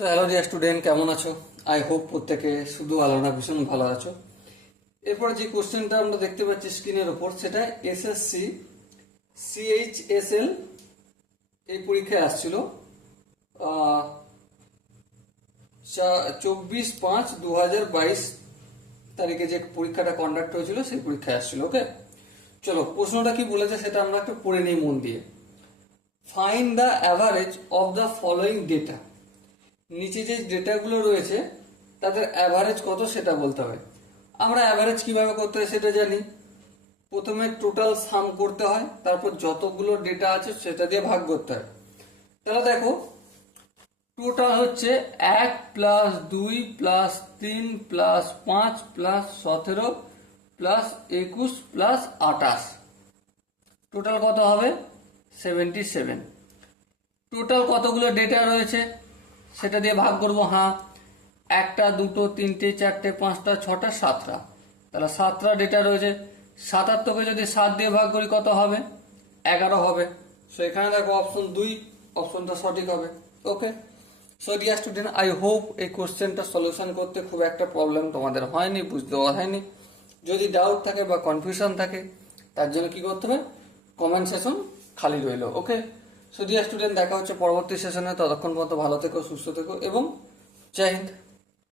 তো hello dear student, কেমন আছো? আই হোপ প্রত্যেকে শুধু ভালো না ভীষণ ভালো আছো। এরপরে যে কোশ্চেনটা আমরা দেখতে পাচ্ছি স্ক্রিনের উপর, সেটা এসএসসি সিএইচএসএল এই পরীক্ষায় আসছিল 24/5/2022 তারিখে যে পরীক্ষাটা কন্ডাক্ট হয়েছিল সেই পরীক্ষায় আসছিল। ওকে, চলো প্রশ্নটা কি বলেছে সেটা আমরা একটু পড়ে নিই মন দিয়ে। Find the average of the following data. নিচে যে ডেটাগুলো রয়েছে তাদের অ্যাভারেজ কত সেটা বলতে হবে। আমরা অ্যাভারেজ কিভাবে করতে হয় সেটা জানি। প্রথমে টোটাল সাম করতে হয়, তারপর যতগুলো ডেটা আছে সেটা দিয়ে ভাগ করতে হয়। তাহলে দেখো, টোটাল হচ্ছে 1+2+3+5+17+21+28। টোটাল কত হবে? 77। টোটাল কতগুলো ডেটা রয়েছে সেটা দিয়ে ভাগ করবো। হ্যাঁ, একটা, দুটো, তিনটে, চারটে, পাঁচটা, ছটা, সাতটা। তাহলে সাতটা ডেটা রয়েছে। 77কে যদি 7 দিয়ে ভাগ করি কত হবে? 11 হবে। সো এখানে দেখো অপশন 2 অপশনটা সঠিক হবে। Okay, so dear student, I hope এই কোশ্চেনটা সলিউশন করতে খুব একটা প্রবলেম তোমাদের হয়নি, বুঝতে হয়নি। যদি ডাউট থাকে বা কনফিউশন থাকে তার জন্য কি করতে হবে? কমেন্ট সেশন খালি রইল। ওকে, সো ডিয়ার স্টুডেন্ট, দেখা হচ্ছে পরবর্তী সেশনে। ততক্ষণ পর্যন্ত ভালো থেকো, সুস্থ থেকো এবং জয় হিন্দ।